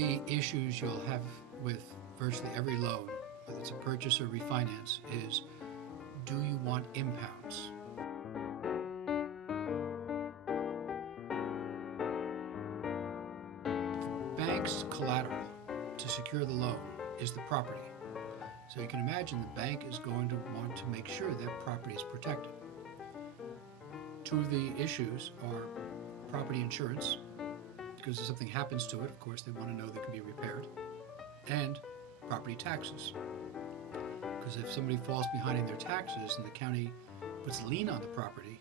the issues you'll have with virtually every loan, whether it's a purchase or refinance, is do you want impounds? The bank's collateral to secure the loan is the property. So you can imagine the bank is going to want to make sure that property is protected. Two of the issues are property insurance, because if something happens to it, of course, they want to know that it can be repaired, and property taxes. Because if somebody falls behind in their taxes and the county puts a lien on the property,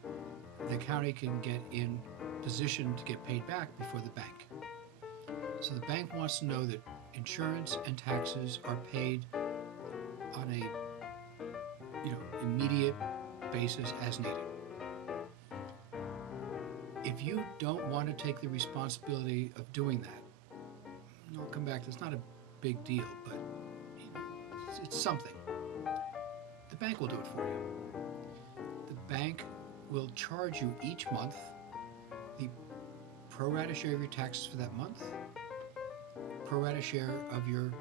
the county can get in position to get paid back before the bank. So the bank wants to know that insurance and taxes are paid on a immediate basis as needed. If you don't want to take the responsibility of doing that, and I'll come back, that's not a big deal, but it's something. The bank will do it for you. The bank will charge you each month the pro rata share of your taxes for that month, pro rata share of your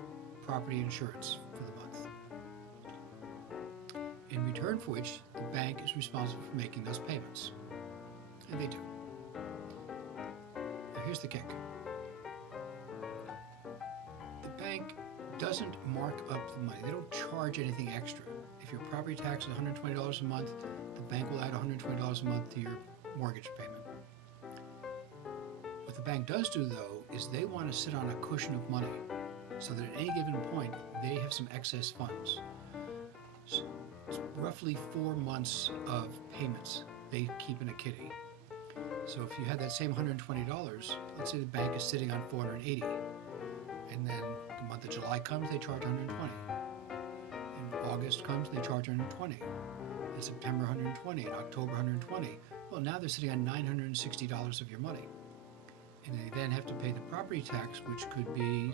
property insurance for the month, in return for which the bank is responsible for making those payments. And they do. Now here's the kick. The bank doesn't mark up the money. They don't charge anything extra. If your property tax is $120 a month, the bank will add $120 a month to your mortgage payment. What the bank does do, though, is they want to sit on a cushion of money so that at any given point they have some excess funds. So it's roughly 4 months of payments they keep in a kitty. So if you had that same $120, let's say the bank is sitting on $480, and then the month of July comes, they charge $120. In August comes, they charge $120. In September, $120. In October, $120. Well, now they're sitting on $960 of your money. And they then have to pay the property tax, which could be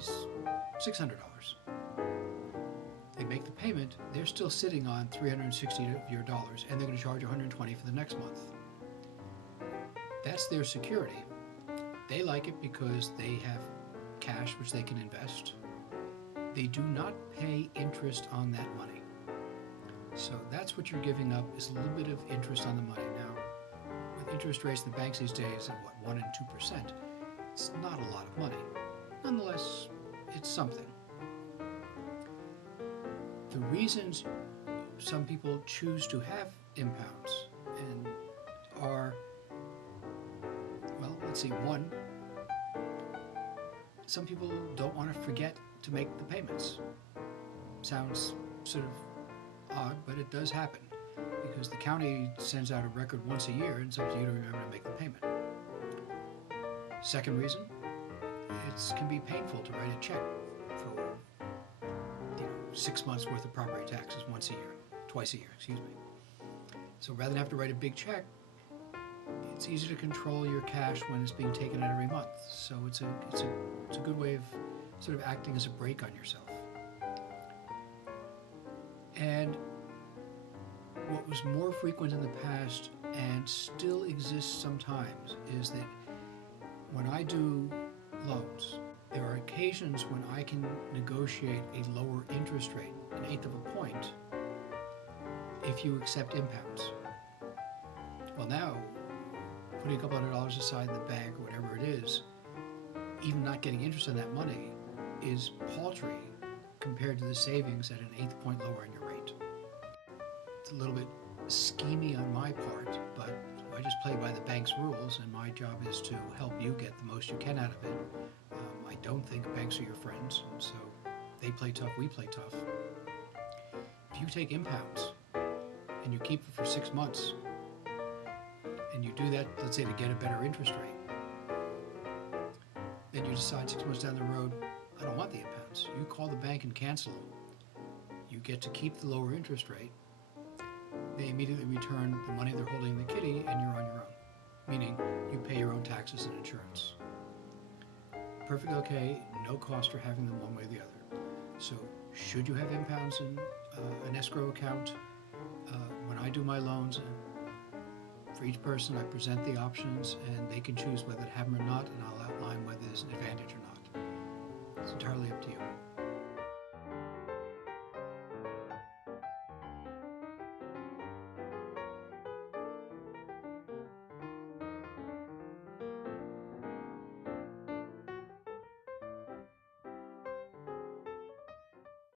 $600. They make the payment, they're still sitting on $360 of your dollars, and they're going to charge $120 for the next month. That's their security. They like it because they have cash which they can invest. They do not pay interest on that money. So that's what you're giving up, is a little bit of interest on the money. Now, with interest rates in the banks these days of 1 and 2%, it's not a lot of money. Nonetheless, it's something. The reasons some people choose to have impounds are, well, let's see, one, some people don't want to forget to make the payments. Sounds sort of odd, but it does happen because the county sends out a record once a year and sometimes you don't remember to make the payment. Second reason, it can be painful to write a check for 6 months worth of property taxes twice a year, excuse me. So rather than have to write a big check, it's easy to control your cash when it's being taken out every month. So it's a good way of sort of acting as a brake on yourself. And what was more frequent in the past and still exists sometimes is that when I do loans, there are occasions when I can negotiate a lower interest rate, 1/8 of a point, if you accept impounds. Well, now, putting a couple $100 aside in the bank or whatever it is, even not getting interest on that money is paltry compared to the savings at 1/8 point lower in your rate. It's a little bit schemy on my part, but I just play by the bank's rules, and my job is to help you get the most you can out of it. I don't think banks are your friends, and so they play tough, we play tough. If you take impounds and you keep it for 6 months, and you do that, let's say, to get a better interest rate, then you decide 6 months down the road, I don't want the impounds. You call the bank and cancel them. You get to keep the lower interest rate. They immediately return the money they're holding in the kitty, and you're on your own, meaning you pay your own taxes and insurance. Perfectly okay, no cost for having them one way or the other. So should you have impounds in an escrow account? When I do my loans, for each person I present the options and they can choose whether to have them or not, and I'll outline whether there's an advantage or not. It's entirely up to you.